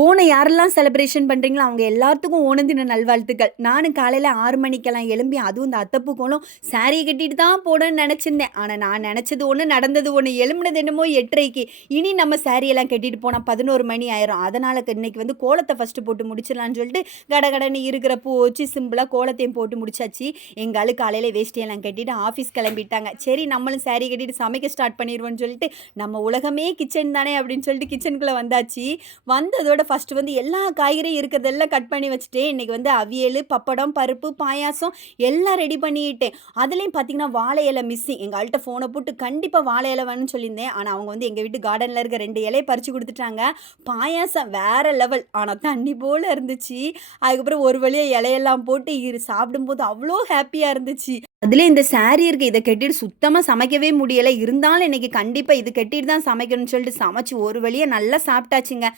ஓணம் யாரெல்லாம் செலிப்ரேஷன் பண்ணுறீங்களோ அவங்க எல்லாத்துக்கும் ஓணம் தின நல்வாழ்த்துக்கள். நானும் காலையில் 6 மணிக்கெல்லாம் எழும்பி அதுவும் இந்த அத்தை பூக்கோளும் சாரியை கட்டிட்டு தான் போடணும்னு நினச்சிருந்தேன். ஆனால் நான் நினச்சது ஒன்று நடந்தது ஒன்று. எழும்புனது என்னமோ 8:30க்கு. இனி நம்ம சாரியெல்லாம் கட்டிட்டு போனால் 11 மணி ஆயிரும். அதனால் இன்னைக்கு வந்து கோலத்தை ஃபஸ்ட்டு போட்டு முடிச்சிடலான்னு சொல்லிட்டு கடகடன்னு இருக்கிற பூ வச்சு சிம்பிளாக கோலத்தையும் போட்டு முடிச்சாச்சு. எங்கள் ஆளு காலையில் வேஷ்டியெல்லாம் கட்டிட்டு ஆஃபீஸ் கிளம்பிட்டாங்க. சரி நம்மளும் சாரி கட்டிட்டு சமைக்க ஸ்டார்ட் பண்ணிடுவோம்னு சொல்லிட்டு நம்ம உலகமே கிச்சன் தானே அப்படின்னு சொல்லிட்டு கிச்சனுக்குள்ளே வந்தாச்சு. வந்ததோட ஃபஸ்ட்டு வந்து எல்லா காய்கறியும் இருக்கிறதெல்லாம் கட் பண்ணி வச்சுட்டேன். இன்றைக்கி வந்து அவியல், பப்படம், பருப்பு, பாயாசம் எல்லாம் ரெடி பண்ணிட்டேன். அதுலேயும் பார்த்தீங்கன்னா வாழை இலை மிஸ்ஸிங். எங்கள் ஆள்கிட்ட ஃபோனை போட்டு கண்டிப்பாக வாழை இலை வேணும்னு சொல்லியிருந்தேன். ஆனால் அவங்க வந்து எங்கள் வீட்டு கார்டனில் இருக்க 2 இலையை பறித்து கொடுத்துட்டாங்க. பாயாசம் வேறு லெவல். ஆனால் தண்ணி போல் இருந்துச்சு. அதுக்கப்புறம் ஒரு வழியாக இலையெல்லாம் போட்டு சாப்பிடும்போது அவ்வளோ ஹாப்பியாக இருந்துச்சு. அதில் இந்த சாரீ இருக்குது, இதை கட்டிட்டு சுத்தமாக சமைக்கவே முடியலை. இருந்தாலும் இன்றைக்கி கண்டிப்பாக இது கட்டிட்டு தான் சமைக்கணும்னு சொல்லிட்டு சமைச்சு ஒரு வழியாக நல்லா சாப்பிட்டாச்சுங்க.